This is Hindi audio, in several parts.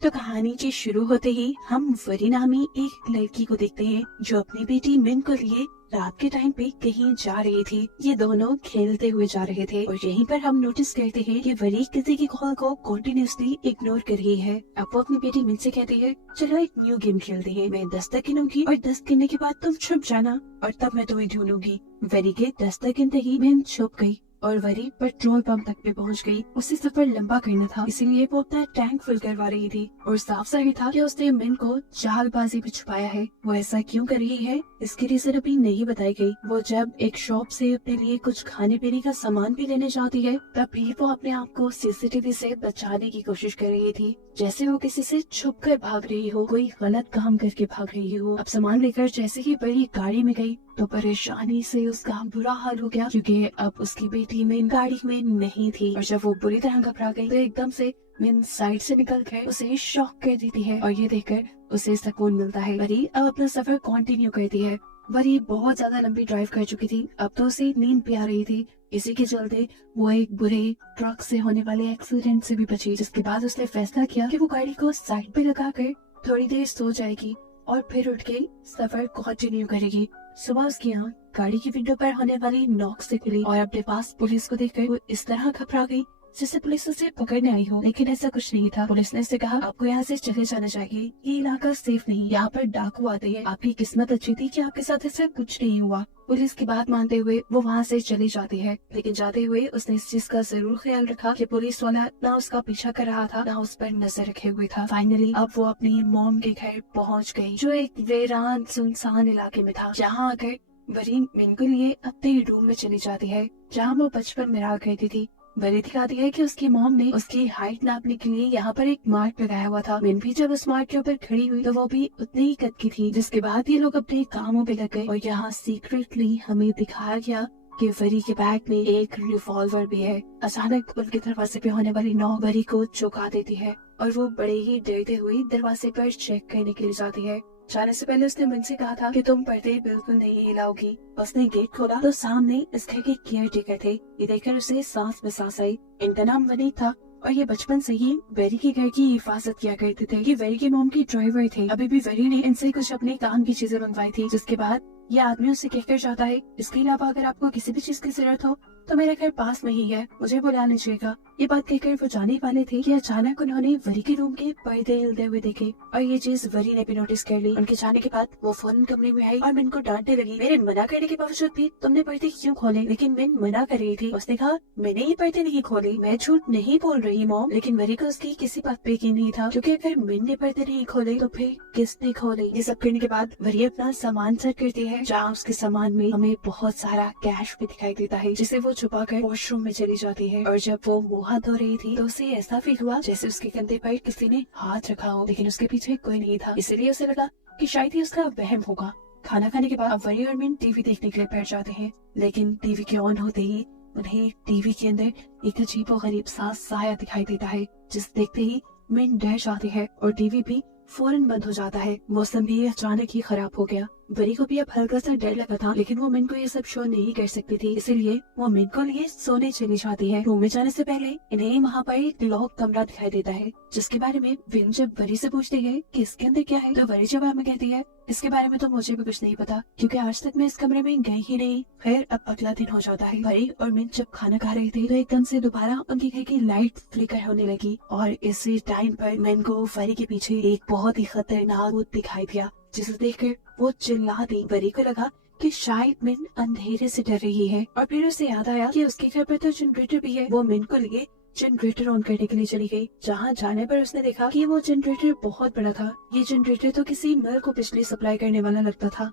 तो कहानी के शुरू होते ही हम वरी नामी एक लड़की को देखते हैं जो अपनी बेटी मिन को लिए रात के टाइम पे कहीं जा रही थी। ये दोनों खेलते हुए जा रहे थे और यहीं पर हम नोटिस करते हैं कि वरी किसी की कॉल को कंटिन्यूअसली इग्नोर कर रही है। अब वो अपनी बेटी मिन से कहती है, चलो एक न्यू गेम खेलते हैं। मैं 10 तक गिनूंगी और 10 गिनने के बाद तुम छुप जाना और तब मैं तुम्हें ढूंढूंगी। वरी के 10 तक गिनते ही मिन छुप गई और वरी पेट्रोल पंप तक भी पहुंच गई। उसे सफर लंबा करना था, इसीलिए वो अपना टैंक फुल करवा रही थी और साफ जाहिर था कि उसने मिन को चालबाजी में छुपाया है। वो ऐसा क्यों कर रही है, इसकी रीजन अभी नहीं बताई गई। वो जब एक शॉप से अपने लिए कुछ खाने पीने का सामान भी लेने जाती है, तब भी वो अपने आप को सीसीटीवी से बचाने की कोशिश कर रही थी, जैसे वो किसी से छुप कर भाग रही हो, कोई गलत काम करके भाग रही हो। अब सामान लेकर जैसे ही बड़ी गाड़ी में गई तो परेशानी से उसका बुरा हाल हो गया, क्योंकि अब उसकी बेटी मिन गाड़ी में नहीं थी। और जब वो बुरी तरह घबरा गई तो एकदम से मिन साइड से निकल कर उसे शॉक कर देती है और ये देखकर उसे सुकून मिलता है। वरी अब अपना सफर कंटिन्यू करती है। वरी बहुत ज्यादा लंबी ड्राइव कर चुकी थी, अब तो उसे नींद भी आ रही थी। इसी के चलते वो एक बुरे ट्रक से होने वाले एक्सीडेंट से भी बची, जिसके बाद उसने फैसला किया कि वो गाड़ी को साइड पे लगाकर थोड़ी देर सो जाएगी और फिर उठ के सफर कंटिन्यू करेगी। सुबह उसकी आँख गाड़ी की विंडो पर होने वाली नॉक से खुली और अपने पास पुलिस को देखकर वो इस तरह घबरा गई जैसे पुलिस उसे पकड़ने आई हो, लेकिन ऐसा कुछ नहीं था। पुलिस ने उससे कहा, आपको यहाँ से चले जाना चाहिए, ये इलाका सेफ नहीं, यहाँ पर डाकू आते हैं। आपकी किस्मत अच्छी थी कि आपके साथ ऐसा कुछ नहीं हुआ। पुलिस की बात मानते हुए वो वहाँ से चली जाती है, लेकिन जाते हुए उसने इस चीज का जरूर ख्याल रखा कि पुलिस वाला ना उसका पीछा कर रहा था, ना उस पर नजर रखे हुए था। फाइनली अब वो अपनी मॉम के घर पहुँच गयी, जो एक वीरान सुनसान इलाके में था, जहाँ आकर वरी मिन के लिए अपने रूम में चली जाती है, जहाँ वो बचपन में रहा करती थी। वरी दिखाती है कि उसकी मॉम ने उसकी हाइट नापने के लिए यहाँ पर एक मार्क लगाया हुआ था। मिन भी जब उस मार्क के ऊपर खड़ी हुई तो वो भी उतने ही कद की थी। जिसके बाद ये लोग अपने कामों पे लग गए और यहाँ सीक्रेटली हमें दिखाया गया कि वरी के बैग में एक रिवॉल्वर भी है। अचानक उनके दरवाजे पे होने वाली नॉक वरी को चौंका देती है और वो बड़े ही डरते हुए दरवाजे पर चेक करने के लिए जाती है। जाने से पहले उसने मिन से कहा था कि तुम पर्दे बिल्कुल नहीं हिलाओगी। उसने गेट खोला तो सामने इस घर के केयर टेकर थे। ये देखकर उसे सांस में सांस आई। इनका नाम वनी था और ये बचपन से ही वेरी के घर की हिफाजत किया करते थे। ये वेरी के मॉम की ड्राइवर थे। अभी भी वेरी ने इनसे कुछ अपने काम की चीजें मंगवाई थी, जिसके बाद ये आदमी उससे कहकर जाता है, इसके अलावा अगर आपको किसी भी चीज की जरूरत हो तो मेरा घर पास में ही है, मुझे बुला लीजिएगा। ये बात कहकर वो जाने वाले थे कि अचानक उन्होंने वरी के रूम के पर्दे हिलते हुए देखे और ये चीज वरी ने भी नोटिस कर ली। उनके जाने के बाद वो फौरन कमरे में आई और मिन को डांटने लगी, मेरे मना करने के बावजूद भी तुमने पर्दे क्यों खोले? लेकिन मिन मना कर रही थी। उसने कहा, मैंने ये पर्दे नहीं खोले, मैं झूठ नहीं बोल रही मॉम। लेकिन वरी को उसकी किसी बात पे यकीन नहीं था, क्योंकि अगर मिन ने पर्दे नहीं खोले तो फिर किसने खोले? ये सब करने के बाद वरी अपना सामान सेट करती है, जहाँ उसके सामान में हमें बहुत सारा कैश भी दिखाई देता है, जिसे वो छुपा कर वॉशरूम में चली जाती है। और जब वो मुंह हाथ धो रही थी तो उसे ऐसा फील हुआ जैसे उसके कंधे पर किसी ने हाथ रखा हो, लेकिन उसके पीछे कोई नहीं था। इसलिए उसे लगा कि शायद ही उसका वहम होगा। खाना खाने के बाद अब वरी और मिन टीवी देखने के लिए बैठ जाते हैं, लेकिन टीवी के ऑन होते ही उन्हें टीवी के अंदर एक अजीब और गरीब सा साया दिखाई देता है, जिसे देखते ही मिन डर जाती है और टीवी भी फौरन बंद हो जाता है। मौसम भी अचानक ही खराब हो गया। वरी को भी अब हल्का सा डर लगा था, लेकिन वो मिन को ये सब शो नहीं कर सकती थी, इसलिए वो मिन को लिए सोने चली जाती है। रूम में जाने से पहले इन्हें वहाँ पर एक लॉक कमरा दिखाई देता है, जिसके बारे में विन जब वरी से पूछते हैं कि इसके अंदर क्या है, तो वरी जवाब में कहती है, इसके बारे में तो मुझे भी कुछ नहीं पता, क्योंकि आज तक मैं इस कमरे में गई ही नहीं। खैर अब अगला दिन हो जाता है। वरी और मिन जब खाना खा रहे थे तो एकदम से दोबारा उनके घर की लाइट फ्लिकर होने लगी और इसी टाइम पर मिन को वरी के पीछे एक बहुत ही खतरनाक भूत दिखाई दिया, जिसे देखकर वो चिल्ला दी। वरी को लगा कि शायद मिन अंधेरे से डर रही है और फिर उसे याद आया कि उसके घर पर तो जनरेटर भी है। वो मिन को लिए जनरेटर ऑन करने के लिए चली गई, जहाँ जाने पर उसने देखा कि वो जनरेटर बहुत बड़ा था। ये जनरेटर तो किसी मिल को बिजली सप्लाई करने वाला लगता था।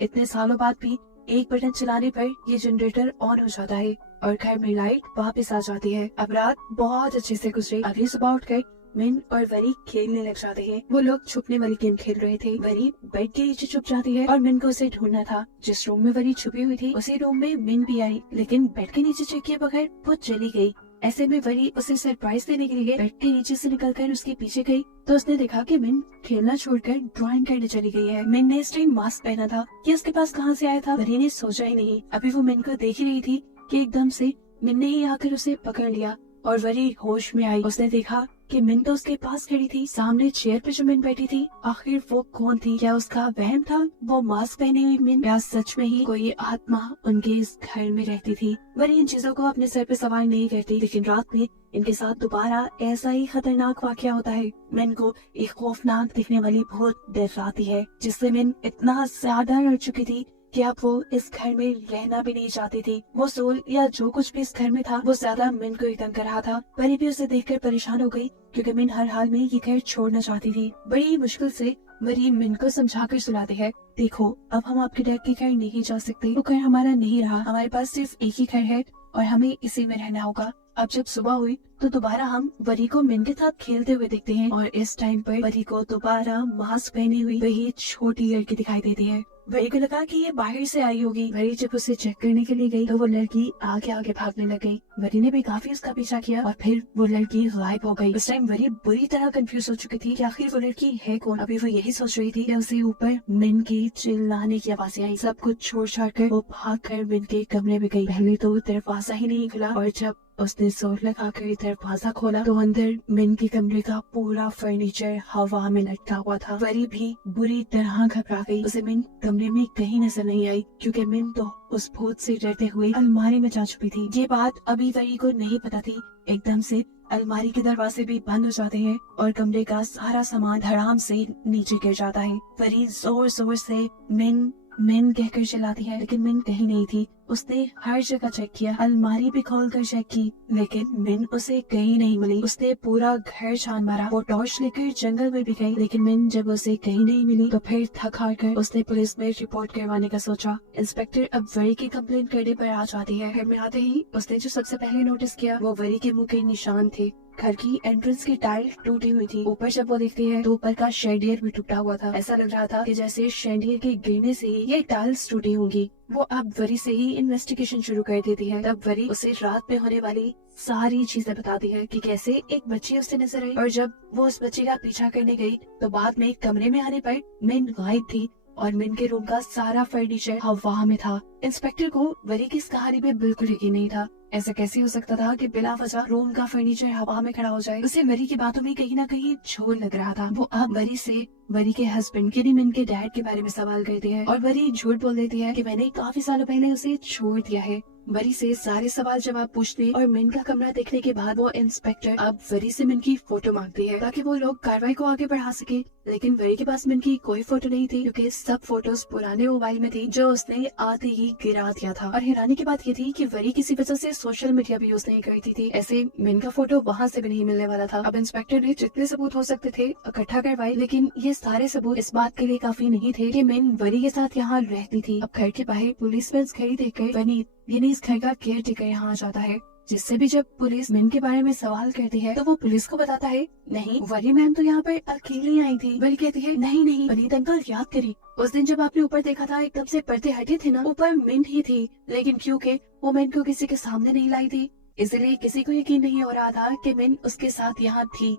इतने सालों बाद भी एक बटन चलाने पर ये जनरेटर ऑन हो जाता है और घर में लाइट वापस आ जाती है। अब रात बहुत अच्छे से गुजरी। अगली सुबह उठकर मिन और वरी खेलने लग जाते हैं। वो लोग छुपने वाली गेम खेल रहे थे। वरी बेड के नीचे छुप जाती है और मिन को उसे ढूंढना था। जिस रूम में वरी छुपी हुई थी उसी रूम में मिन भी आई, लेकिन बेड के नीचे चेक किए बगैर वो चली गई। ऐसे में वरी उसे सरप्राइज देने के लिए बेड के नीचे से निकलकर उसके पीछे गई तो उसने देखा कि मिन खेलना छोड़कर ड्राइंग करने चली गई है। मिन ने इस टाइम मास्क पहना था। ये उसके पास कहाँ से आया था वरी ने सोचा ही नहीं। अभी वो मिन को देख ही रही थी कि एकदम से मिन ने ही आकर उसे पकड़ लिया और वरी होश में आई। उसने देखा कि मिन तो उसके पास खड़ी थी, सामने चेयर पे जो मिन बैठी थी, आखिर वो कौन थी? क्या उसका वहम था वो मास्क पहने हुई मिन? क्या सच में ही कोई आत्मा उनके इस घर में रहती थी? वरी इन चीजों को अपने सर पे सवार नहीं करती, लेकिन रात में इनके साथ दोबारा ऐसा ही खतरनाक वाकया होता है। मिन को एक खौफनाक दिखने वाली भूत डराती है, जिससे मिन इतना ज्यादा डर चुकी थी कि अब वो इस घर में रहना भी नहीं चाहती थी। वो सोल या जो कुछ भी इस घर में था वो ज्यादा मिन को ही तंग कर रहा था। परी भी उसे देखकर परेशान हो गई, क्योंकि मिन हर हाल में ये घर छोड़ना चाहती थी। बड़ी मुश्किल से मरी मिन को समझाकर सुलाती है, देखो अब हम आपके डैड के घर नहीं जा सकते, वो घर हमारा नहीं रहा, हमारे पास सिर्फ एक ही घर है और हमें इसी में रहना होगा। अब जब सुबह हुई तो दोबारा हम वरी को मिन के साथ खेलते हुए देखते हैं, और इस टाइम पर वरी को दोबारा मास्क पहनी हुई वही छोटी लड़की दिखाई देती है। वरी को लगा कि ये बाहर से आई होगी। वरी जब उसे चेक करने के लिए गई तो वो लड़की आगे आगे भागने लग गई। वरी ने भी काफी उसका पीछा किया और फिर वो लड़की गायब हो गई। उस टाइम वरी बुरी तरह कंफ्यूज हो चुकी थी कि आखिर वो लड़की है कौन। अभी वो यही सोच रही थी कि उसे ऊपर मिन की चिल्लाने की आवाजें आई। सब कुछ छोड़ छाड़ कर वो भाग कर मिन के कमरे में गई। पहले तो दरवाजा ही नहीं खुला, और जब उसने जोर लगाकर दरवाजा खोला तो अंदर मिन के कमरे का पूरा फर्नीचर हवा में लटका हुआ था। वरी भी बुरी तरह घबरा गई। उसे मिन कमरे में कहीं नजर नहीं आई, क्योंकि मिन तो उस भूत से डरते हुए अलमारी में जा चुकी थी। ये बात अभी वरी को नहीं पता थी। एकदम से अलमारी के दरवाजे भी बंद हो जाते हैं और कमरे का सारा सामान धड़ाम से नीचे गिर जाता है। वरी जोर जोर से मिन मिन कहकर चिल्लाती है, लेकिन मिन कहीं नहीं थी। उसने हर जगह चेक किया, अलमारी भी खोलकर चेक की, लेकिन मिन उसे कहीं नहीं मिली। उसने पूरा घर छान मारा, वो टॉर्च लेकर जंगल में भी गई, लेकिन मिन जब उसे कहीं नहीं मिली तो फिर थक हार कर उसने पुलिस में रिपोर्ट करवाने का सोचा। इंस्पेक्टर अब वरी की कंप्लेंट करने पर आ जाती है। घर में आते ही उसने जो सबसे पहले नोटिस किया वो वरी के मुंह के निशान थे। घर की एंट्रेंस की टाइल टूटी हुई थी। ऊपर जब वो देखती है तो ऊपर का शेडियर भी टूटा हुआ था। ऐसा लग रहा था कि जैसे शेडियर के गिरने से ही ये टाइल्स टूटी होंगी। वो अब वरी से ही इन्वेस्टिगेशन शुरू कर देती है। तब वरी उसे रात में होने वाली सारी चीजें बताती है कि कैसे एक बच्ची उसे नजर आई, और जब वो उस बच्ची का पीछा करने गई तो बाद में कमरे में आने पर मिन गायब थी और मिन के रूम का सारा फर्नीचर हवा में था। इंस्पेक्टर को वरी की इस कहानी पे बिल्कुल यकीन नहीं था। ऐसा कैसे हो सकता था कि बिना वजह रूम का फर्नीचर हवा में खड़ा हो जाए। उसे वरी की बातों में कहीं ना कहीं झोल लग रहा था। वो अब वरी से वरी के हस्बैंड यानी मिन के डैड के बारे में सवाल करती है, और वरी झूठ बोल देती है कि मैंने काफी सालों पहले उसे छोड़ दिया है। वरी से सारे सवाल जवाब पूछने और मिन का कमरा देखने के बाद वो इंस्पेक्टर अब वरी से मिन की फोटो मांगती है, ताकि वो लोग कार्रवाई को आगे बढ़ा सके। लेकिन वरी के पास मिन की कोई फोटो नहीं थी, क्योंकि सब फोटोज पुराने मोबाइल में थी जो उसने आते ही गिरा दिया था। और हैरानी की बात ये थी कि वरी किसी वजह से सोशल मीडिया भी यूज नहीं करती थी। ऐसे मिन का फोटो वहाँ से भी नहीं मिलने वाला था। अब इंस्पेक्टर ने जितने सबूत हो सकते थे इकट्ठा करवाए, लेकिन ये सारे सबूत इस बात के लिए काफी नहीं थे कि मिन वरी के साथ यहाँ रहती थी। अब घर के बाहर पुलिस में घड़ी देखकर वनी यानी इस घर का केयर टेकर यहाँ आ जाता है, जिससे भी जब पुलिस मिन के बारे में सवाल करती है तो वो पुलिस को बताता है, नहीं वरी मैम तो यहाँ पर अकेली आई थी। वरी कहती है, नहीं नहीं वनीत अंकल याद करी, उस दिन जब आपने ऊपर देखा था एकदम से पर्दे हटे थे ना, ऊपर मिन ही थी, लेकिन क्योंकि वो मिन को किसी के सामने नहीं लाई थी इसलिए किसी को यकीन नहीं हो रहा था कि मिन उसके साथ यहाँ थी।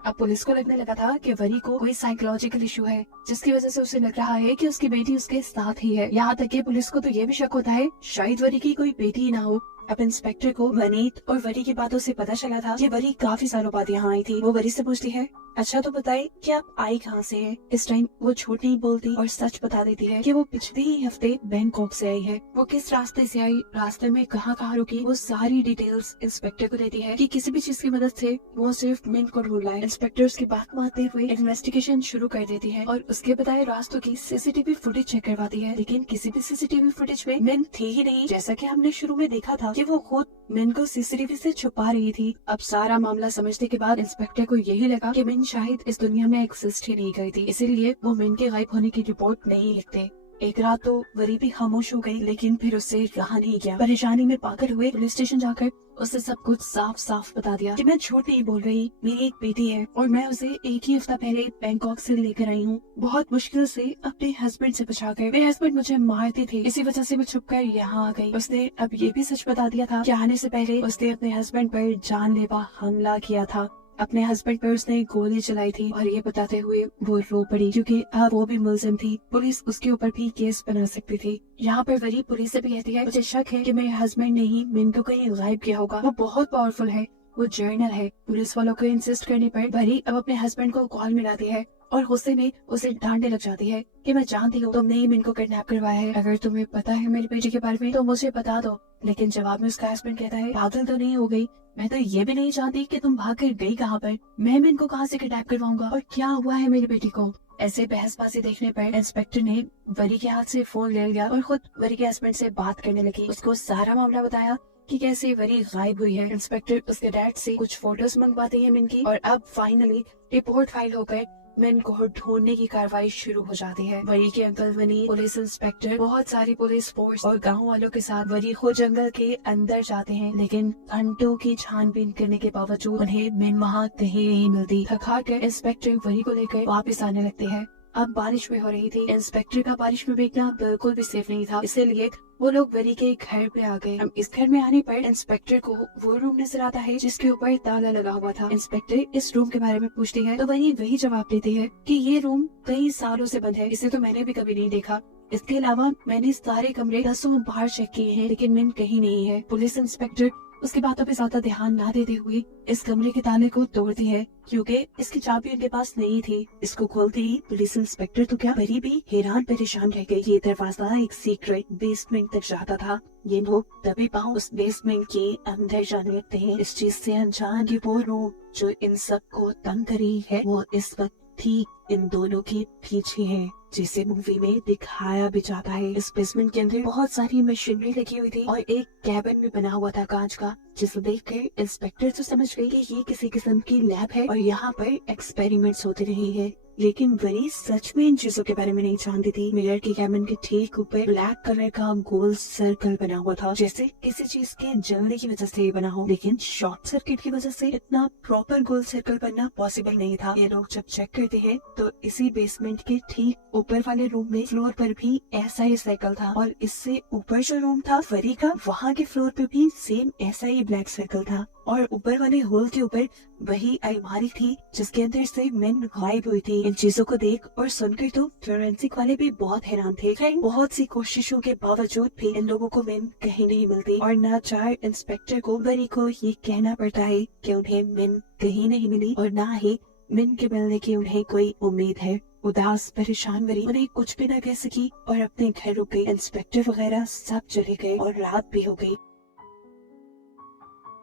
अब पुलिस को लगने लगा था कि वरी को कोई साइकोलॉजिकल इशू है, जिसकी वजह से उसे लग रहा है कि उसकी बेटी उसके साथ ही है। यहाँ तक कि पुलिस को तो ये भी शक होता है शायद वरी की कोई बेटी ही ना हो। अब इंस्पेक्टर को वनीत और वरी की बातों से पता चला था कि वरी काफी सालों बाद यहाँ आई थी। वो वरी से पूछती है, अच्छा तो बताए कि आप आई कहाँ से हैं? इस टाइम वो झूठ नहीं बोलती और सच बता देती है कि वो पिछले ही हफ्ते बैंकॉक से आई है। वो किस रास्ते से आई, रास्ते में कहाँ कहाँ रुकी, वो सारी डिटेल्स इंस्पेक्टर को देती है कि किसी भी चीज की मदद से वो सिर्फ मिन को ढूंढ लाए। इंस्पेक्टर उसकी बात मानते हुए इन्वेस्टिगेशन शुरू कर देती है और उसके बताए रास्तों की सीसीटीवी फुटेज चेक करवाती है, लेकिन किसी भी सीसीटीवी फुटेज में मिन थी ही नहीं, जैसा कि हमने शुरू में देखा था कि वो खुद मिन को सीसीटीवी से छुपा रही थी। अब सारा मामला समझने के बाद इंस्पेक्टर को यही लगा कि मिन शायद इस दुनिया में एग्जिस्ट ही नहीं करती, इसीलिए वो मिन के गायब होने की रिपोर्ट नहीं लिखते। एक रात तो वरी भी खामोश हो गई, लेकिन फिर उससे रहा नहीं गया। परेशानी में पागल हुए पुलिस स्टेशन जाकर उससे सब कुछ साफ साफ बता दिया कि मैं झूठ नहीं बोल रही, मेरी एक बेटी है और मैं उसे एक ही हफ्ता पहले बैंकॉक से लेकर आई हूँ, बहुत मुश्किल से अपने हस्बैंड से बचाकर। मेरे हस्बैंड मुझे मारते थे, इसी वजह से मैं छुपकर यहाँ आ गई। उसने अब ये भी सच बता दिया था कि आने से पहले उसने अपने हस्बैंड पर जानलेवा हमला किया था। अपने हस्बैंड पर उसने गोली चलाई थी और ये बताते हुए वो रो पड़ी क्योंकि अब वो भी मुलजिम थी, पुलिस उसके ऊपर भी केस बना सकती थी। यहाँ पर वरी पुलिस से भी कहती है मुझे शक है कि मेरे हस्बैंड ने ही मिन को कहीं गायब किया होगा, वो बहुत पावरफुल है, वो जर्नल है। पुलिस वालों को इंसिस्ट करने पर वरी अब अपने हस्बैंड को कॉल मिलाती है और गुस्से में उसे डांटने लग जाती है कि मैं जानती हूँ तुमने ही मिन को किडनैप करवाया है, अगर तुम्हें पता है मेरी बेटी के बारे में तो मुझे बता दो। लेकिन जवाब में उसका हस्बैंड कहता है पागल तो नहीं हो गई, मैं तो ये भी नहीं जानती कि तुम भाग कर गई कहाँ पर, मैं मिन को कहाँ से किडनैप करवाऊंगा और क्या हुआ है मेरी बेटी को। ऐसे बहसबाजी देखने पर इंस्पेक्टर ने वरी के हाथ से फोन ले लिया और खुद वरी के हस्बैंड से बात करने लगी। उसको सारा मामला बताया कि कैसे वरी गायब हुई है। इंस्पेक्टर उसके डैड से कुछ फोटोज मंगवाते हैं मिन की और अब फाइनली रिपोर्ट फाइल होकर मिन को ढूंढने की कार्रवाई शुरू हो जाती है। वरी के अंकल वनी, पुलिस इंस्पेक्टर, बहुत सारी पुलिस फोर्स और गांव वालों के साथ वरी खुद जंगल के अंदर जाते हैं, लेकिन घंटों की छानबीन करने के बावजूद उन्हें मिन वहाँ कहीं नहीं मिलती। थका कर इंस्पेक्टर वरी को लेकर वापस आने लगते हैं। अब बारिश में हो रही थी, इंस्पेक्टर का बारिश में बैठना बिल्कुल भी सेफ नहीं था, इसलिए वो लोग वरी के घर पे आ गए। अब इस घर में आने पर इंस्पेक्टर को वो रूम नजर आता है जिसके ऊपर ताला लगा हुआ था। इंस्पेक्टर इस रूम के बारे में पूछती है तो वही जवाब देती है कि ये रूम कई सालों से बंद है, इसे तो मैंने भी कभी नहीं देखा। इसके अलावा मैंने सारे कमरे दसों बार चेक किए हैं लेकिन मिन कहीं नहीं है। पुलिस इंस्पेक्टर उसकी बातों पे ज्यादा ध्यान ना देते हुए इस कमरे के ताले को तोड़ती है क्योंकि इसकी चाबी उनके पास नहीं थी। इसको खोलते ही पुलिस इंस्पेक्टर तो क्या वरी भी हैरान परेशान रह गई। ये दरवाजा एक सीक्रेट बेसमेंट तक जाता था। ये लोग तभी पाँव उस बेसमेंट के अंदर जाने लगते हैं, इस चीज से अनजान कि वो रूम जो इन सबको तंग कर रही है वो इस वक्त ठीक इन दोनों के पीछे है, जिसे मूवी में दिखाया भी जाता है। इस बेसमेंट के अंदर बहुत सारी मशीनरी लगी हुई थी और एक कैबिन भी बना हुआ था कांच का, जिसे देखकर इंस्पेक्टर तो समझ गई कि ये किसी किस्म की लैब है और यहाँ पर एक्सपेरिमेंट्स होते रहे हैं। लेकिन वरी सच में इन चीजों के बारे में नहीं जानती थी। मिरर के कैबिन के ठीक ऊपर ब्लैक कलर का गोल सर्कल बना हुआ था, जैसे किसी चीज के जलने की वजह से बना हो, लेकिन शॉर्ट सर्किट की वजह से इतना प्रॉपर गोल सर्कल बनना पॉसिबल नहीं था। ये लोग जब चेक करते हैं तो इसी बेसमेंट के ठीक ऊपर वाले रूम में फ्लोर पर भी ऐसा ही सर्कल था और इससे ऊपर जो रूम था वरी का, वहाँ के फ्लोर पे भी सेम ऐसा ही ब्लैक सर्कल था और ऊपर वाले होल के ऊपर वही अलमारी थी जिसके अंदर से मिन गायब हुई थी। इन चीजों को देख और सुनकर तो फोरेंसिक वाले भी बहुत हैरान थे। बहुत सी कोशिशों के बावजूद भी इन लोगों को मिन कहीं नहीं मिलती और नाचार इंस्पेक्टर को वरी को ये कहना पड़ता है कि उन्हें मिन कहीं नहीं मिली और ना ही मिन के मिलने की उन्हें कोई उम्मीद है। उदास परेशान वरी उन्हें कुछ भी न कह सकी और अपने घर रुक गई। इंस्पेक्टर वगैरह सब चले गए और रात भी हो गई।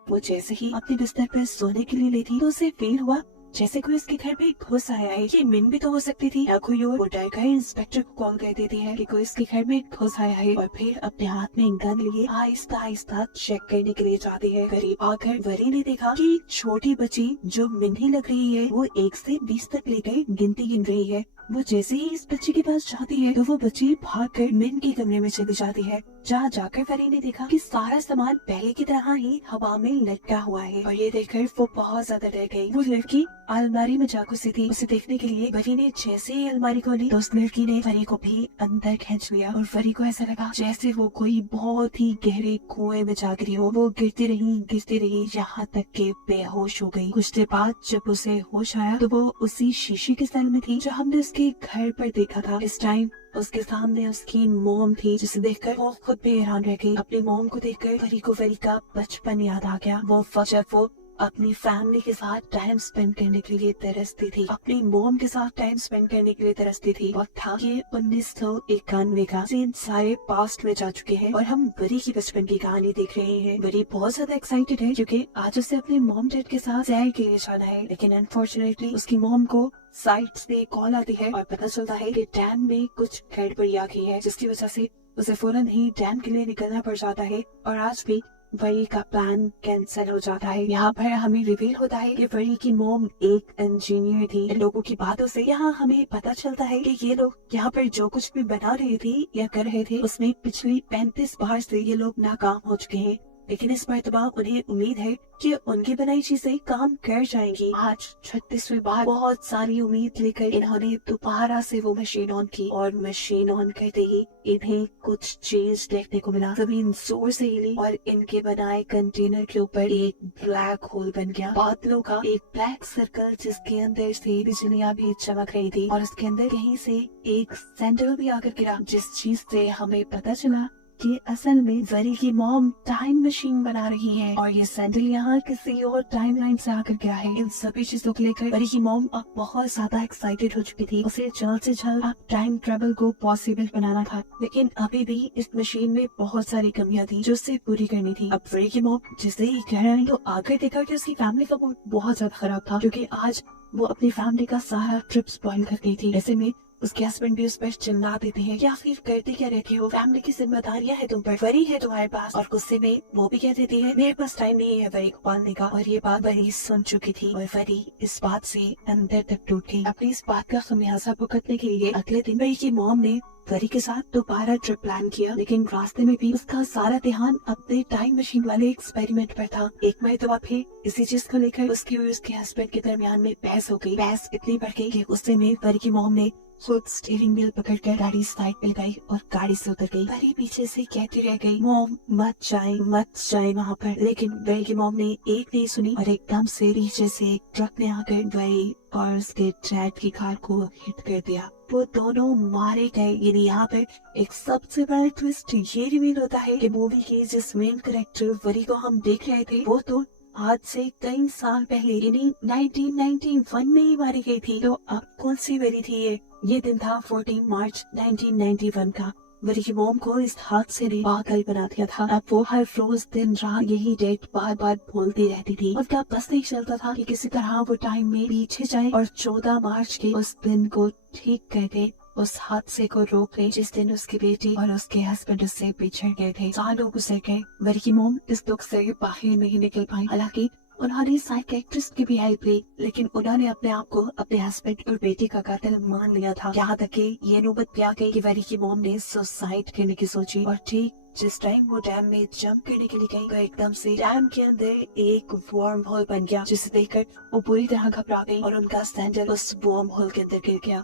वो जैसे ही अपने बिस्तर पर सोने के लिए लेटी तो उसे फील हुआ जैसे कोई उसके घर में घुस आया है। ये मिन भी तो हो सकती थी या कोई और। वो डरकर इंस्पेक्टर को कॉल कर देती है कि कोई इसके घर में घुस आया है और फिर अपने हाथ में गन लिए आहिस्ता आहिस्ता चेक करने के लिए जाती है। करीब आकर वरी ने देखा कि छोटी बच्ची जो मिन ही लग रही है वो 1 से 20 तक लेकर गिनती गिन रही है। वो जैसे ही इस बच्ची के पास जाती है तो वो बच्ची भागकर मिन के कमरे में चली जाती है। जहाँ जाकर वरी ने देखा कि सारा सामान पहले की तरह ही हवा में लटका हुआ है और ये देखकर वो बहुत ज्यादा डर गई। वो लड़की अलमारी में जा घुसी थी। उसे देखने के लिए वरी ने जैसे ही अलमारी खोली तो उस लड़की ने वरी को भी अंदर खींच लिया और वरी को ऐसा लगा जैसे वो कोई बहुत ही गहरे कुएं में जा गिरी हो। वो गिरती रही यहाँ तक के बेहोश हो गई। कुछ देर बाद जब उसे होश आया तो वो उसी शीशे के सेल में थी जो हमने उसके घर पर देखा था। इस टाइम उसके सामने उसकी मॉम थी जिसे देखकर वो खुद भी हैरान रह गई। अपनी मॉम को देखकर वरी को वरी का बचपन याद आ गया। वो जब वो अपनी फैमिली के साथ टाइम स्पेंड करने के लिए तरसती थी, अपनी मॉम के साथ टाइम स्पेंड करने के लिए तरसती थी। वक्त था ये 1991 का। सीन सारे पास्ट में जा चुके हैं और हम वरी की बचपन की कहानी देख रहे हैं। वरी बहुत ज्यादा एक्साइटेड है क्योंकि आज उसे अपने मॉम डैड के साथ सैर के लिए जाना है, लेकिन अनफॉर्चुनेटली उसकी मॉम को साइट से कॉल आती है और पता चलता है कि डैम में कुछ गड़बड़ी आ गई है, जिसकी वजह से उसे फौरन ही डैम के लिए निकलना पड़ जाता है और आज भी वरी का प्लान कैंसिल हो जाता है। यहाँ पर हमें रिवील होता है कि वरी की मॉम एक इंजीनियर थी। इन लोगों की बातों से यहाँ हमें पता चलता है कि ये लोग यहाँ पर जो कुछ भी बना रहे थे या कर रहे थे उसमें पिछली 35 बार से ये लोग नाकाम हो चुके हैं। लेकिन इस मर्तबा उन्हें उम्मीद है कि उनकी बनाई चीजें काम कर जाएंगी। आज 36वीं बार बहुत सारी उम्मीद लेकर इन्होंने दोबारा से वो मशीन ऑन की और मशीन ऑन करते ही इन्हें कुछ चीज देखने को मिला। जमीन जोर से हिली और इनके बनाए कंटेनर के ऊपर एक ब्लैक होल बन गया। बादलों का एक ब्लैक सर्कल जिसके अंदर से बिजलियां भी चमक रही थी और उसके अंदर कहीं से एक सैंडल भी आकर गिरा, जिस चीज से हमें पता चला कि असल में वरी की मॉम टाइम मशीन बना रही है और ये सैंडल यहाँ किसी और टाइमलाइन से आकर गिरा है। इन सभी चीजों को लेकर वरी की मॉम अब बहुत ज्यादा एक्साइटेड हो चुकी थी। उसे जल्द से जल्द अब टाइम ट्रेवल को पॉसिबल बनाना था, लेकिन अभी भी इस मशीन में बहुत सारी कमियां थी जो उसे पूरी करनी थी। अब वरी की मॉम जिसे ही कह रही तो आकर देखा कि उसकी फैमिली का मूड बहुत ज्यादा खराब था, क्योंकि आज वो अपनी फैमिली का सारा ट्रिप स्पॉइल कर गई थी। ऐसे में उसके हस्बैंड भी उस पर चिल्ला देते हैं, या फिर करते क्या रहते हो, फैमिली की जिम्मेदारियां है तुम पर, वरी है तुम्हारे पास। और गुस्से में वो भी कह देती है मेरे पास टाइम नहीं है वरी को पालने का। और ये बात वरी सुन चुकी थी और वरी इस बात से अंदर तक टूट गई। अपनी इस बात का खमियाजा भुगतने के लिए अगले दिन वरी की मॉम ने वरी के साथ दोबारा ट्रिप प्लान किया, लेकिन रास्ते में भी उसका सारा ध्यान अपने टाइम मशीन वाले एक्सपेरिमेंट पर था। एक मरतबा फिर इसी चीज को लेकर उसकी और उसके हस्बैंड के दरमियान में बहस हो गई। बहस इतनी बढ़ गई कि गुस्से में वरी की मॉम ने खुद स्टीयरिंग व्हील पकड़कर गाड़ी साइड पे लगाई और गाड़ी से उतर गई। वरी पीछे से कहती रह गई, मॉम मत जाए वहाँ पर। लेकिन वरी की मॉम ने एक नहीं सुनी और एकदम से पीछे से एक ट्रक ने आकर वरी और उसके डैड की कार को हिट कर दिया। वो दोनों मारे गए। यानी यहाँ पे एक सबसे बड़ा ट्विस्ट ये रिवील होता है कि मूवी के जिस मेन कैरेक्टर वरी को हम देख रहे थे वो तो आज से कई साल पहले यानी 1991 में ही मारी गई थी। तो अब कौन सी वरी थी ये दिन था 14 मार्च 1991 का। वरी की मॉम को इस हादसे ने पागल बना दिया था। अब वो हर रोज दिन रात यही डेट बार बार बोलती रहती थी। उसका बस नहीं चलता था कि किसी तरह वो टाइम में पीछे जाए और 14 मार्च के उस दिन को ठीक कर दे, उस हादसे को रोक ले जिस दिन उसकी बेटी और उसके हस्बैंड उससे बिछड़ गए थे। सालों गुजर गए, वरी की मॉम इस दुख से बाहर नहीं निकल पाई। हालांकि उन्होंने साइकियाट्रिस्ट की भी हेल्प ली, लेकिन उन्होंने अपने आप को अपने हस्बैंड और बेटी का कातिल मान लिया था। यहाँ तक कि ये नौबत भी आ गई कि वरी की मॉम ने सुसाइड करने की सोची। और ठीक जिस टाइम वो डैम में जंप करने के लिए गई तो एकदम से डैम के अंदर एक वार्म होल बन गया, जिसे देखकर वो पूरी तरह घबरा गई और उनका सैंडल उस वार्म होल के अंदर गिर गया,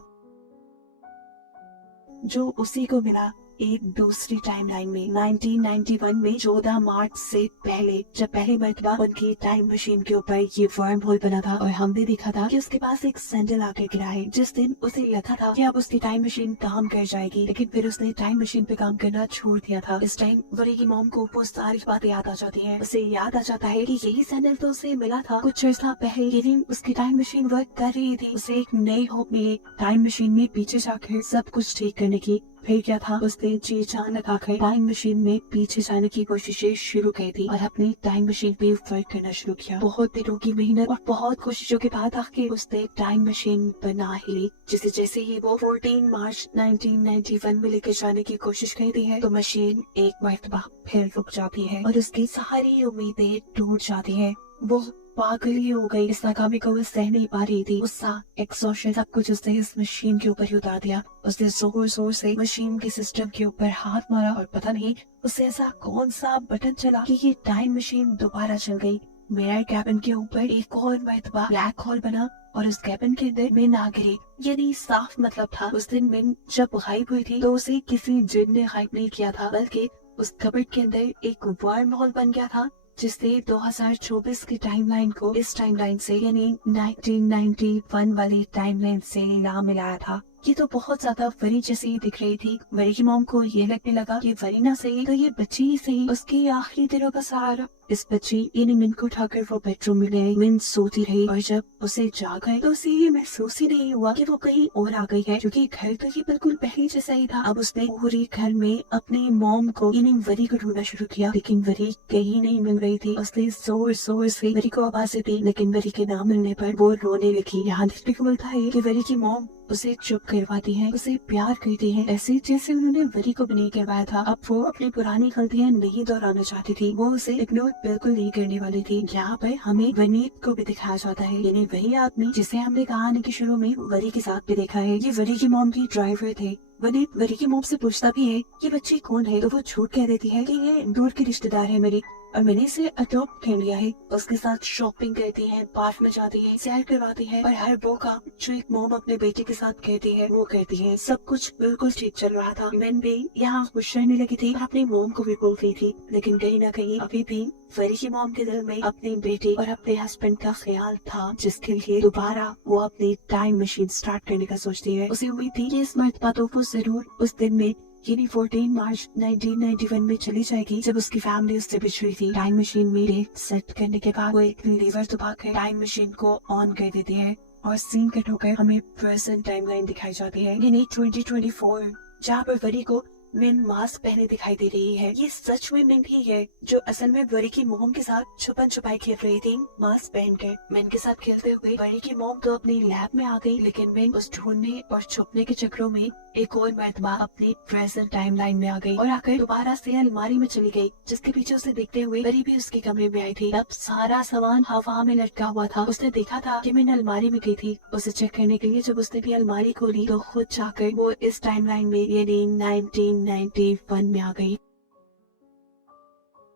जो उसी को मिला एक दूसरी टाइमलाइन में 1991 में 14 मार्च से पहले, जब पहली मर्तबा उनकी टाइम मशीन के ऊपर ये वर्म होल बना था और हमने देखा था कि उसके पास एक सैंडल आकर गिरा है। जिस दिन उसे लगा था कि अब उसकी टाइम मशीन काम कर जाएगी, लेकिन फिर उसने टाइम मशीन पे काम करना छोड़ दिया था। इस टाइम वरी की मॉम को वो सारी बातें याद आ जाती है। उसे याद आ जाता है कि यही सैंडल तो उसे मिला था कुछ अर्सा पहले, लेकिन उसकी टाइम मशीन वर्क कर रही थी। उसे एक नई होप मिली टाइम मशीन में पीछे जाकर सब कुछ ठीक करने की। फिर क्या था, उसने जी जान लगाकर टाइम मशीन में पीछे जाने की कोशिशें शुरू की थी और अपनी टाइम मशीन पे वर्क करना शुरू किया। बहुत दिनों की मेहनत और बहुत कोशिशों के बाद आखिर उसने टाइम मशीन बना ही ली, जिसे जैसे ही वो 14 मार्च 1991 में लेकर जाने की कोशिश करती है तो मशीन एक मरतबा फिर रुक जाती है और उसकी सारी उम्मीदें टूट जाती है। वो पागल ही हो गई, इस नाकामी को वो सह नहीं पा रही थी। गुस्सा, एक्सॉशन, सब कुछ उसने इस मशीन के ऊपर ही उतार दिया। उसने जोर जोर से मशीन के सिस्टम के ऊपर हाथ मारा और पता नहीं उसे ऐसा कौन सा बटन चला कि ये टाइम मशीन दोबारा चल गई। मेरा कैबिन के ऊपर एक और मरतबा ब्लैक होल बना और उस कैबिन के अंदर मिन आ गिरी। यानी साफ मतलब था उस दिन मिन जब गायब हुई थी तो उसे किसी जिन ने गायब नहीं किया था, बल्कि उस कबर्ड के अंदर एक वर्म होल बन गया था जिसने 2024 की टाइमलाइन को इस टाइमलाइन से यानी 1991 वाली टाइमलाइन से ना मिलाया था। ये तो बहुत ज्यादा वरी जैसी दिख रही थी। वरी की मॉम को ये लगने लगा कि वरी ना सही तो ये बच्ची ही सही, उसकी आखिरी दिनों का सहारा। इस बच्ची यानी मिन को उठाकर वो बेडरूम में गई। मिन सोती रही और जब उसे जाग गई तो उसे ये महसूस ही नहीं हुआ कि वो कहीं और आ गई है, क्योंकि घर तो ये बिल्कुल पहले जैसा ही था। अब उसने पूरी घर में अपनी मॉम को यानी वरी को ढूंढना शुरू किया, लेकिन वरी कहीं नहीं मिल रही थी। उसने जोर जोर से वरी को आवाजें दी, लेकिन वरी के ना मिलने पर वो रोने लगी। यहाँ देखने को मिलता है कि वरी की मॉम उसे चुप करवाती है, उसे प्यार करती है, ऐसे जैसे उन्होंने वरी को भी नहीं करवाया था। अब वो अपनी पुरानी गलतियां नहीं दोहराना चाहती थी, वो उसे इग्नोर बिल्कुल नहीं करने वाली थी। यहाँ पर हमें वनीत को भी दिखाया जाता है, यानी वही आदमी जिसे हमने कहानी के शुरू में वरी के साथ भी देखा है। ये वरी की मॉम की ड्राइवर थे। वनीत वरी की मॉम से पूछता भी है कि बच्ची कौन है, तो वो झूठ कह देती है कि ये दूर की रिश्तेदार है मेरी। और मैंने इसे अडॉप्ट कर लिया है। उसके साथ शॉपिंग करती है, पार्क में जाती है, सैर करवाती है और हर वो काम जो एक मॉम अपने बेटे के साथ करती है वो करती है। सब कुछ बिल्कुल ठीक चल रहा था। मैं भी यहाँ खुश रहने लगी थी, अपनी मॉम को भी बोल रही थी, लेकिन कहीं ना कहीं अभी भी फरी की मॉम के दिल में अपने बेटे और अपने हस्बैंड का ख्याल था, जिसके लिए दोबारा वो अपनी टाइम मशीन स्टार्ट करने का सोचती है। उसे उम्मीद थी कि इस मर्तबा तो वो जरूर उस दिन में यानी 14 मार्च 1991 में चली जाएगी, जब उसकी फैमिली उससे बिछड़ी थी। टाइम मशीन में डेट सेट करने के बाद वो एक लीवर दबाकर टाइम मशीन को ऑन कर देती है और सीन कट होकर हमें प्रेजेंट टाइमलाइन दिखाई जाती है, यानी 2024, जहाँ पर वरी को मिन मास्क पहने दिखाई दे रही है। ये सच में मिन ही है जो असल में वरी की मोम के साथ छुपन छुपाई खेल रही थी मास्क पहनकर। मिन के साथ खेलते हुए वरी की मोम तो अपनी लैब में आ गई, लेकिन मिन उस ढूंढने और छुपने के चक्रों में एक और मर्तबा अपनी प्रेजेंट टाइमलाइन में आ गई और आकर दोबारा से अलमारी में चली गई, जिसके पीछे उसे देखते हुए वरी भी उसके कमरे में आई थी। तब सारा सामान हवा में लटका हुआ था। उसने देखा था कि मिन अलमारी में गई थी। उसे चेक करने के लिए जब उसने भी अलमारी खोली तो खुद जाकर वो इस टाइमलाइन में यानी 1991 में आ गई।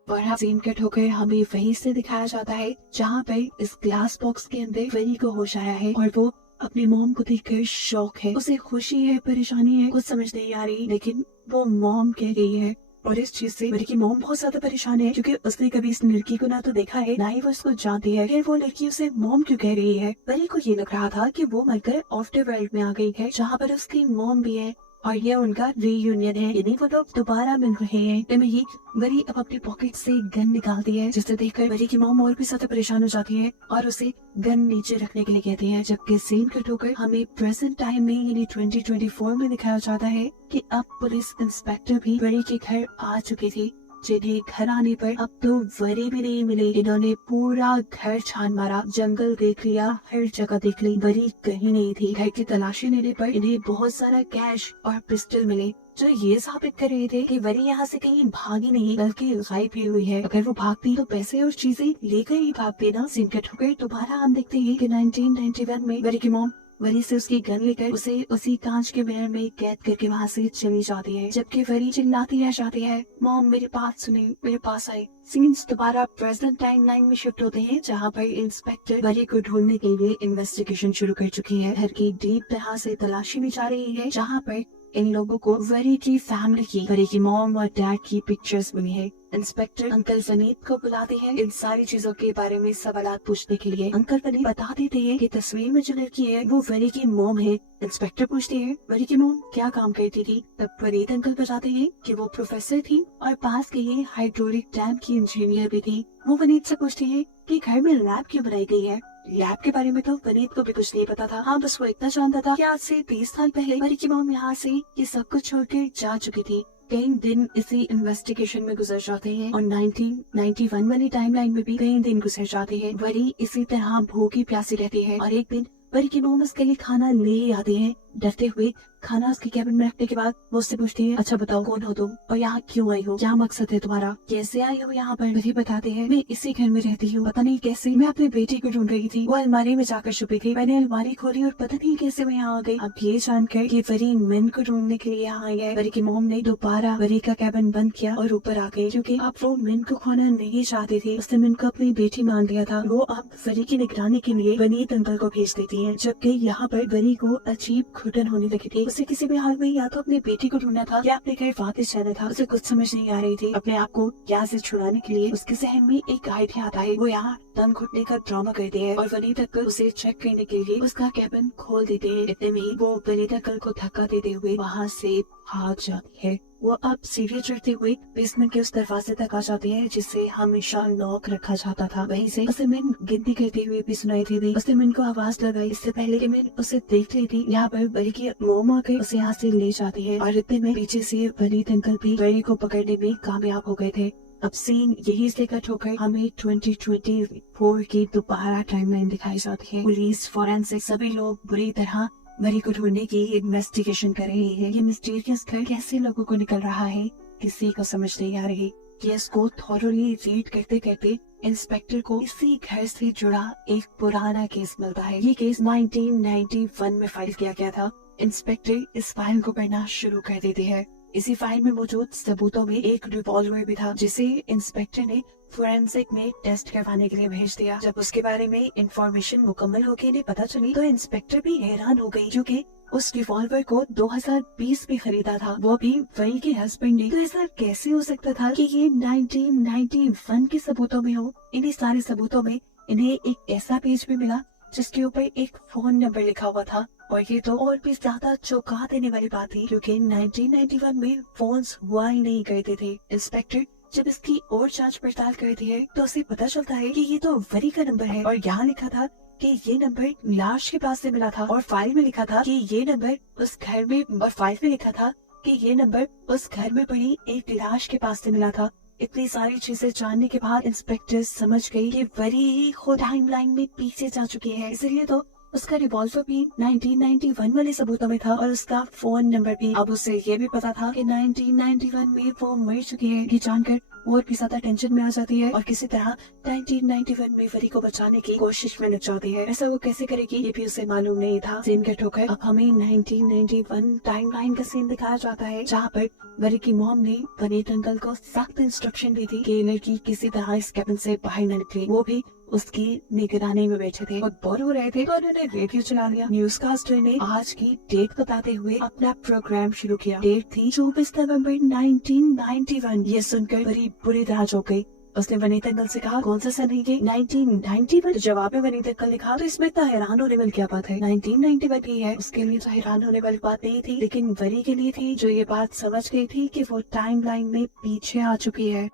और सीन कट होकर हमें वहीं से दिखाया जाता है जहाँ पर इस ग्लास बॉक्स के अंदर वरी को होश आया है और वो अपनी मॉम को देखकर शौक है। उसे खुशी है, परेशानी है, कुछ समझ नहीं आ रही, लेकिन वो मॉम कह गई है। और इस चीज से वरी की मॉम बहुत ज्यादा परेशान है, क्योंकि उसने कभी इस लड़की को ना तो देखा है, ना ही वो उसको जानती है। फिर वो लड़की उसे मॉम क्यों कह रही है? वरी को ये लग रहा था कि वो मरकर आफ्टर वर्ल्ड में आ गई है, जहाँ पर उसकी मॉम भी है और ये उनका रीयूनियन है, यानी वो लोग दोबारा मिल रहे हैं। तभी ही वरी अब अपनी पॉकेट से गन निकालती है, जिसे देखकर वरी की मॉम और भी ज्यादा परेशान हो जाती है और उसे गन नीचे रखने के लिए कहती है। जबकि सीन कट होकर हमें प्रेजेंट टाइम में यानी 2024 में दिखाया जाता है कि अब पुलिस इंस्पेक्टर भी वरी के घर आ चुके थे, जिन्हें घर आने पर अब तो वरी भी नहीं मिले। इन्होंने पूरा घर छान मारा, जंगल देख लिया, हर जगह देख ली, वरी कहीं नहीं थी। घर की तलाशी लेने पर इन्हें बहुत सारा कैश और पिस्टल मिले, जो ये साबित कर रहे थे कि वरी यहाँ से कहीं भागी नहीं बल्कि गायब ही हुई है। अगर वो भागती तो पैसे और चीजें लेकर ही भागती ना। सीन कट होकर दोबारा हम देखते हैं कि 1991 में वरी की मॉम वरी से उसकी गन लेकर उसे उसी कांच के मिरर में कैद करके वहाँ से चली जाती है, जबकि वरी चिल्लाती रह जाती है, मॉम मेरी बात सुने, मेरे पास आए। सीन्स दोबारा प्रेजेंट टाइमलाइन में शिफ्ट होते हैं, जहाँ पर इंस्पेक्टर वरी को ढूंढने के लिए इन्वेस्टिगेशन शुरू कर चुकी है। घर की डीप तरह से तलाशी में जा रही है, जहाँ पर इन लोगों को वरी की फैमिली की, वरी की मॉम और डैड की पिक्चर्स मिली है। इंस्पेक्टर अंकल वनीत को बुलाते हैं इन सारी चीजों के बारे में सवालात पूछने के लिए। अंकल वनीत बता देते हैं कि तस्वीर में जो लड़की है वो वरी की मॉम है। इंस्पेक्टर पूछते हैं वरी की मॉम क्या काम करती थी? तब वनीत अंकल बताते हैं कि वो प्रोफेसर थी और पास के ही हाइड्रोलिक डैम की इंजीनियर भी थी। वो वनीत से पूछते हैं कि घर में लैब क्यों बनाई गई है? लैब के बारे में तो वनीत को भी कुछ नहीं पता था। हाँ, बस वो इतना जानता था कि आज से 30 साल पहले वरी की मॉम यहाँ से ये सब कुछ छोड़कर जा चुकी थी। कई दिन इसी इन्वेस्टिगेशन में गुजर जाते हैं और 1991 वाली टाइमलाइन में भी कई दिन गुजर जाते हैं। वरी इसी तरह भूखी प्यासी रहती है और एक दिन वरी की मॉम उसके लिए खाना ले आते हैं। डरते हुए खाना उसके कैबिन में रखने के बाद वो उससे पूछती है, अच्छा बताओ कौन हो तुम और यहाँ क्यों आई हो? क्या मकसद है तुम्हारा? कैसे आई हो यहाँ पर? वरी बताते हैं, मैं इसी घर में रहती हूँ, पता नहीं कैसे मैं अपने बेटे को ढूंढ रही थी, वो अलमारी में जाकर छुपी थी, मैंने अलमारी खोली और पता नहीं कैसे मैं यहाँ आ गई। अब ये जानकर कि वरी मिन को ढूंढने के लिए यहाँ आई है, वरी की मॉम ने दोबारा वरी का कैबिन बंद किया और ऊपर आ गई, क्योंकि अब वो मिन को खोना नहीं चाहती थी। उसने मिन को अपनी बेटी मान लिया था। वो अब वरी की निगरानी के लिए वनीत अंकल को भेज देती है, जबकि यहाँ पर वरी को अजीब घुटन होने लगी थी। उसे किसी भी हाल में या तो अपनी बेटी को ढूंढना था या अपने घर वापस जाना था। उसे कुछ समझ नहीं आ रही थी। अपने आप को यहाँ से छुड़ाने के लिए उसके जहन में एक आइडिया आता है। वो यहाँ दम घुटने का ड्रामा करते हैं और वनीत अंकल उसे चेक करने के लिए उसका कैबिन खोल देते हैं। इतने में ही वो वनीत अंकल को धक्का देते हुए वहाँ से भाग जाती है। वो अब सीढ़ी चढ़ते हुए बेसमेंट के उस दरवाजे तक आ जाती है जिसे हमेशा लॉक रखा जाता था। वहीं से उसे मिन गिनती करते हुए भी सुनाई दी। उसने मिन को आवाज लगाई इससे पहले कि मिन उसे देख रही थी। यहाँ पर वरी की मोम आकर उसे यहाँ से ले जाती है और इतने में पीछे से वनीत अंकल भी वरी को पकड़ने में कामयाब हो गए थे। अब सीन यही से कट होकर हमें 2024 की दोबारा टाइमलाइन दिखाई जाती है। पुलिस, फॉरेंसिक सभी लोग बुरी तरह वरी को ढूंढने की इन्वेस्टिगेशन कर रहे हैं। ये मिस्टीरियस घर कैसे लोगों को निकल रहा है किसी को समझ नहीं आ रही। केस को थॉरोली रीड करते करते इंस्पेक्टर को इसी घर से जुड़ा एक पुराना केस मिलता है। ये केस 1991 में फाइल किया गया था। इंस्पेक्टर इस फाइल को पढ़ना शुरू कर देते हैं। इसी फाइल में मौजूद सबूतों में एक रिवॉल्वर भी था, जिसे इंस्पेक्टर ने फोरेंसिक में टेस्ट करवाने के लिए भेज दिया। जब उसके बारे में इंफॉर्मेशन मुकम्मल होकर इन्हें पता चली तो इंस्पेक्टर भी हैरान हो गई, क्योंकि उस रिवॉल्वर को 2020 में खरीदा था, वो भी वही के हस्बैंड ने। तो ऐसा कैसे हो सकता था कि ये 1991 के सबूतों में हो? इन्हीं सारे सबूतों में इन्हें एक ऐसा पेज भी मिला जिसके ऊपर एक फोन नंबर लिखा हुआ था, और ये तो और भी ज्यादा चौंका देने वाली बात थी, क्योंकि 1991 में फोन्स हुआ ही नहीं करते थे। इंस्पेक्टर जब इसकी और जांच पड़ताल करती है तो उसे पता चलता है कि ये तो वरी का नंबर है, और यहाँ लिखा था कि ये नंबर लाश के पास से मिला था, और फाइल में लिखा था कि ये नंबर उस घर में, और फाइल में लिखा था कि ये नंबर उस घर में पड़ी एक लाश के पास से मिला था। इतनी सारी चीजें जानने के बाद इंस्पेक्टर समझ गई कि वरी ही खुद टाइमलाइन में पीछे जा चुकी है, इसलिए तो उसका रिवॉल्वर भी 1991 वाले सबूतों में था, और उसका फोन नंबर भी। अब उसे ये भी पता था कि 1991 में वो मर चुकी है। ये जानकर और भी ज्यादा टेंशन में आ जाती है, और किसी तरह 1991 में वरी को बचाने की कोशिश में लग जाती है। ऐसा वो कैसे करेगी ये भी उसे मालूम नहीं था। सीन कट होकर अब हमें 1991 टाइमलाइन का सीन दिखाया जाता है, जहाँ पर वरी की मॉम ने वनीत अंकल को सख्त इंस्ट्रक्शन दी थी कि लड़की किसी तरह इस कैबिन से बाहर न निकले। वो भी उसकी निगरानी में बैठे थे और बोर हो रहे थे, तो उन्होंने रेडियो चला लिया। न्यूज़कास्टर ने आज की डेट बताते हुए अपना प्रोग्राम शुरू किया। डेट थी 24 नवंबर 1991। ये सुनकर बड़ी बुरी तरह चौंक गई। उसने वनीत अंकल से कहा, कौन सा सन है ये? 1991। तो जवाब में वनीत अंकल ने कहा, तो इसमें तो हैरान होने वाली क्या बात है, 1991 ही है। उसके लिए तो हैरान होने वाली बात नहीं थी, लेकिन वरी के लिए थी, जो ये बात समझ गई थी कि वो टाइमलाइन में पीछे आ चुकी है।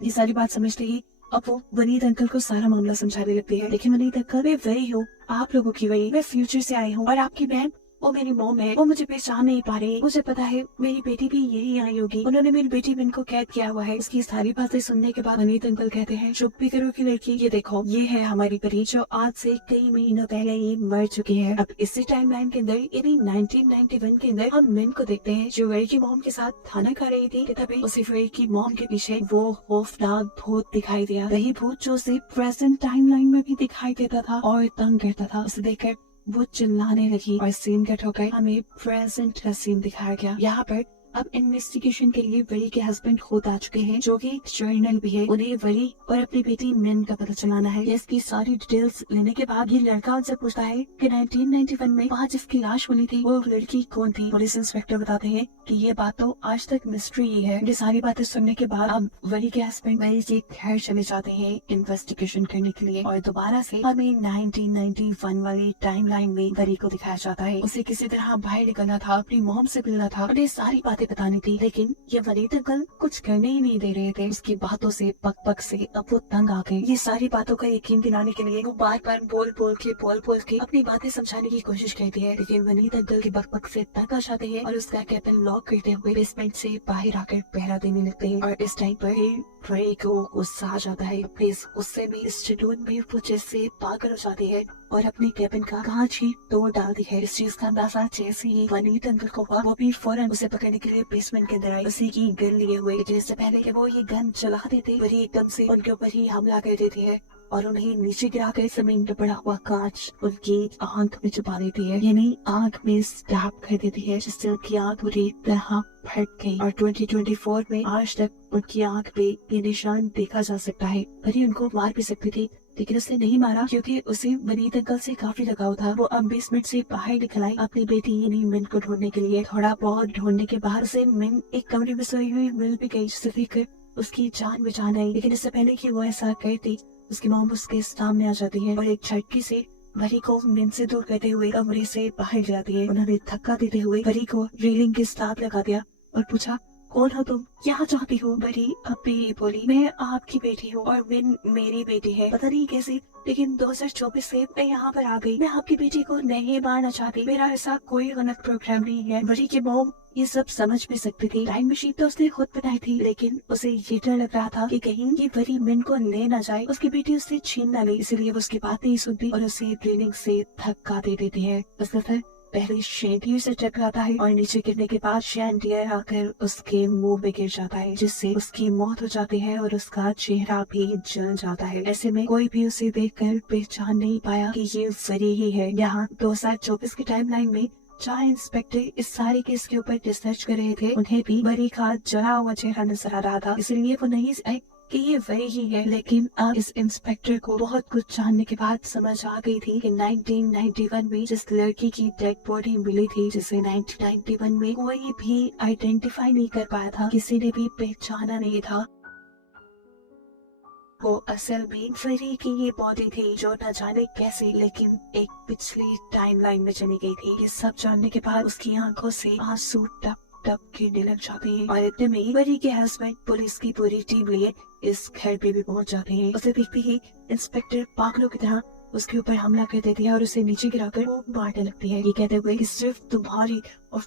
ये सारी बात समझते ही अब वो वनीत अंकल को सारा मामला समझाने लगती है। लेकिन वनीत अंकल, मैं वही हूँ, आप लोगों की वही, मैं फ्यूचर से आई हूँ, और आपकी बहन वो मेरी मॉम है, वो मुझे पहचान नहीं पा रही। मुझे पता है मेरी बेटी भी यही आई होगी, उन्होंने मेरी बेटी बिन को कैद किया हुआ है। इसकी सारी बातें सुनने के बाद वनीत अंकल कहते हैं, चुप भी करो की लड़की, ये देखो, ये है हमारी परी, जो आज से कई महीनों पहले ही मर चुकी है। अब इसी टाइमलाइन के अंदर, यानी 1991 के अंदर, हम मिन को देखते हैं, जो वरी की मॉम के साथ खाना खा रही थी, तभी उसी वरी की मॉम के पीछे वो खौफनाक भूत दिखाई दिया। वही भूत जो उसे प्रेजेंट टाइमलाइन में भी दिखाई देता था और तंग करता था। उसे देखकर वो चिल्लाने लगी, और सीन कट होकर हमें प्रेजेंट का सीन दिखाया गया। यहाँ पर अब इन्वेस्टिगेशन के लिए वरी के हस्बैंड खुद आ चुके हैं, जो कि एक जर्नल भी है। उन्हें वरी और अपनी बेटी मिन का पता चलाना है। इसकी सारी डिटेल्स लेने के बाद ये लड़का उनसे पूछता है कि 1991 में वहाँ जिसकी लाश मिली थी वो लड़की कौन थी। पुलिस इंस्पेक्टर बताते हैं कि ये बात तो आज तक मिस्ट्री ही है। ये सारी बातें सुनने के बाद अब वरी के हस्बैंड वरी के घर चले जाते हैं इन्वेस्टिगेशन करने के लिए, और दोबारा से हमें 1991 वाली टाइमलाइन में वरी को दिखाया जाता है। उसे किसी तरह बाहर निकलना था, अपनी मॉम से मिलना था, उन्हें सारी बातें बतानी थी, लेकिन ये वनीत अंकल कुछ करने ही नहीं दे रहे थे। उसकी बातों से पक पक से अब वो तंग आ गए। ये सारी बातों का यकीन दिलाने के लिए वो बार बार बोल बोल के अपनी बातें समझाने की कोशिश करती है, लेकिन वनीत अंकल की बक बक से तंग आ जाते हैं और उसका कैबिन लॉक करते हुए बेसमेंट से बाहर आकर पहरा देने लगते हैं। और इस टाइम पर वरी को गुस्सा आ जाता है। प्लीज गुस्से में इस जुनून में वो जैसे पागल हो जाती है और अपनी कैबिन का कांच ही तोड़ डालती है। इस चीज का अंदाजा जैसे ही वनीत अंकल को हुआ, वो भी फौरन उसे पकड़ने के लिए बेसमेंट के अंदर आई, उसी की गन लिए हुए। जिससे पहले कि वो ये गन चला देते, वरी एकदम से उनके ऊपर ही हमला कर देती है और उन्हें नीचे गिरा कर जमीन पर पड़ा हुआ कांच उनकी आंख में छुपा देती है, यानी आंख में स्टैब कर देती है, जिससे उनकी आंख पूरी तरह फट गई। और 2024 में आज तक उनकी आंख पे ये निशान देखा जा सकता है। वरी उनको मार भी सकती थी, लेकिन उसने नहीं मारा, क्योंकि उसे वनीत अंकल से काफी लगाव था। वो अब बेसमेंट से बाहर निकल आई अपनी बेटी यानी मिन को ढूंढने के लिए। थोड़ा बहुत ढूंढने के बाद से मिन एक कमरे में सोई हुई मिल भी गई, जिसे देखकर उसकी जान बचान आई। लेकिन इससे पहले कि वो ऐसा करती, उसकी मॉम उसके सामने आ जाती है और एक झटके से वरी को मिन से दूर करते हुए कमरे से बाहर जाती है। उन्होंने धक्का देते हुए वरी को रेलिंग के साथ लगा दिया और पूछा, कौन हो तुम, यहाँ चाहती हो? वरी अब भी बोली, मैं आपकी बेटी हूँ और मिन मेरी बेटी है। पता नहीं कैसे, लेकिन 2024 से मैं यहाँ पर आ गई। मैं आपकी बेटी को नहीं मारना चाहती, मेरा ऐसा कोई गलत प्रोग्राम नहीं है। वरी की मॉम ये सब समझ भी सकती थी। टाइम मशीन तो उसने खुद बनाई थी, लेकिन उसे ये डर लग रहा था कि कहीं ये वरी मिन को ले ना जाए, उसकी बेटी उससे छीन ना ले, इसलिए वो उसकी बात नहीं सुनती और उसे रेलिंग से धक्का दे देती है। उसका फिर पहले शैंडियर से टकराता है और नीचे गिरने के बाद शैंडियर आकर उसके मुंह में गिर जाता है, जिससे उसकी मौत हो जाती है और उसका चेहरा भी जल जाता है। ऐसे में कोई भी उसे देखकर पहचान नहीं पाया कि ये वरी ही है। यहाँ 2024 की टाइमलाइन में जहाँ इंस्पेक्टर इस सारे केस के ऊपर रिसर्च कर रहे थे, उन्हें भी वरी का जला हुआ चेहरा नजर आ रहा था, इसलिए वो नहीं कि ये वही ही है। लेकिन अब इस इंस्पेक्टर को बहुत कुछ जानने के बाद समझ आ गई थी कि 1991 में जिस लड़की की डेड बॉडी मिली थी, जिसे 1991 में कोई भी आइडेंटिफाई नहीं कर पाया था, किसी ने भी पहचाना नहीं था, वो असल में वरी की ये बॉडी थी जो न जाने कैसे लेकिन एक पिछली टाइमलाइन में चली गई थी। ये सब जानने के बाद उसकी आंखों से आंसू टप टप गिरने लग जाते हैं और इतने में वरी के हस्बैंड पुलिस की पूरी टीम लिए इस घर पे भी पहुंच जाते हैं। उसे देखते ही इंस्पेक्टर पागलों की तरह उसके ऊपर हमला कर देती है और उसे नीचे गिराकर वो मारने लगती है, ये कहते हुए कि सिर्फ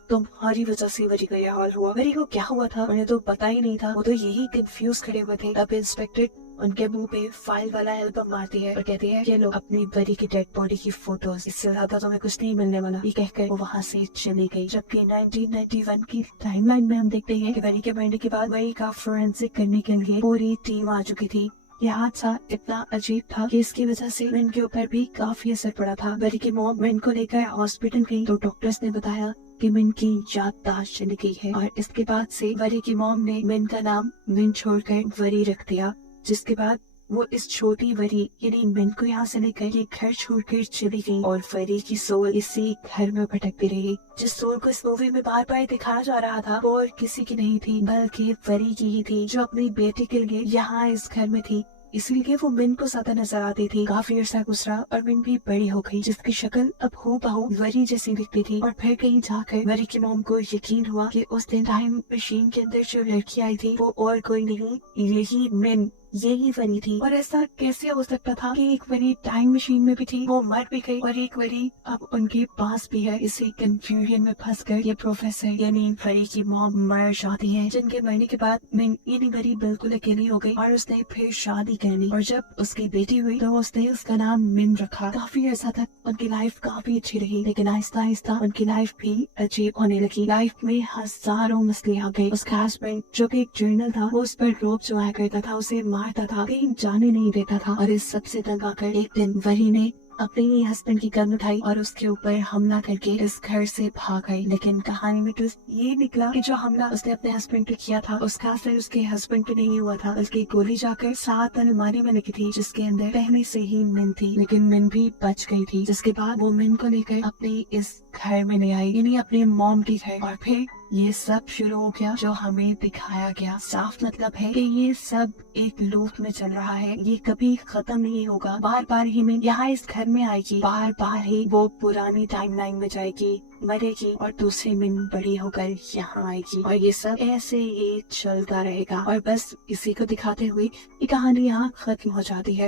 तुम्हारी वजह से वरी का यह हाल हुआ। वरी को क्या हुआ था उन्हें तो पता ही नहीं था, वो तो यही कंफ्यूज खड़े हुए थे। अब इंस्पेक्टर उनके मुंह पे फाइल वाला एल्बम मारती है और कहती है ये लो अपनी वरी की डेड बॉडी की फोटोज, इससे ज्यादा तुम्हें कुछ नहीं मिलने वाला। ये कहकर वो वहाँ से चली गई। जबकि 1991 की टाइमलाइन में हम देखते हैं कि वरी के मरने के बाद वरी का फोरेंसिक करने के लिए पूरी टीम आ चुकी थी। यह हादसा इतना अजीब था कि इसकी वजह से मिन के ऊपर भी काफी असर पड़ा था। वरी की मॉम मिन को लेकर हॉस्पिटल गई तो डॉक्टर्स ने बताया कि मिन की याददाश्त चली गई है और इसके बाद से वरी की मॉम ने मिन का नाम मिन छोड़कर वरी रख दिया, जिसके बाद वो इस छोटी वरी यानी मिन को यहाँ से लेकर ये घर छोड़कर चली गई और वरी की सोल इसी घर में भटकती रही। जिस सोल को इस मूवी में बार बार दिखाया जा रहा था वो और किसी की नहीं थी बल्कि वरी की ही थी, जो अपनी बेटी के लिए यहाँ इस घर में थी। इसलिए वो मिन को ज्यादा नजर आती थी। काफी अर्सा गुजरा और मिन भी बड़ी हो गई, जिसकी शक्ल अब हूबहू वरी जैसी दिखती थी। और फिर कहीं जाकर वरी की मॉम को यकीन हुआ कि उस दिन टाइम मशीन के अंदर जो लड़की आई थी वो और कोई नहीं, यही मिन, यही वरी थी। और ऐसा कैसे हो सकता था कि एक वरी टाइम मशीन में भी थी, वो मर भी गई और एक वरी अब उनके पास भी है। इसी कंफ्यूजन में फंसकर ये प्रोफेसर यानी वरी की मॉम मर जाती है, जिनके मरने के बाद मिन यानी वरी बिल्कुल अकेली हो गई और उसने फिर शादी कर ली। और जब उसकी बेटी हुई तो उसने उसका नाम मिन रखा। काफी अर्सा तक उनकी लाइफ काफी अच्छी रही, लेकिन आहिस्ता आहिस्ता उनकी लाइफ भी अजीब होने लगी। लाइफ में हजारों मसले आ गए। उसका हस्बैंड जो कि एक जर्नल था वो उस पर रोप जमाया करता था, उसे मारता था, कहीं जाने नहीं देता था। और इस सबसे तंग आकर एक दिन वरी ने अपने ही हस्बैंड की गन उठाई और उसके ऊपर हमला करके इस घर से भाग गई। लेकिन कहानी में ट्विस्ट ये निकला कि जो हमला उसने अपने हस्बैंड पे किया था उसका असर उसके हस्बैंड पे नहीं हुआ था, बल्कि गोली जाकर साथ अलमारी में लगी थी जिसके अंदर पहले से ही मिन थी। लेकिन मिन भी बच गई थी, जिसके बाद वो मिन को लेकर अपने इस घर में ले आई, यानी अपने मॉम के घर। और फिर ये सब शुरू हो गया जो हमें दिखाया गया। साफ मतलब है कि ये सब एक लूप में चल रहा है, ये कभी खत्म नहीं होगा। बार बार ही मिन यहाँ इस घर में आएगी, बार बार ही वो पुरानी टाइमलाइन में जाएगी, मरेगी और दूसरी मिन बड़ी होकर यहाँ आएगी और ये सब ऐसे ही चलता रहेगा। और बस इसी को दिखाते हुए ये कहानी यहाँ खत्म हो जाती है।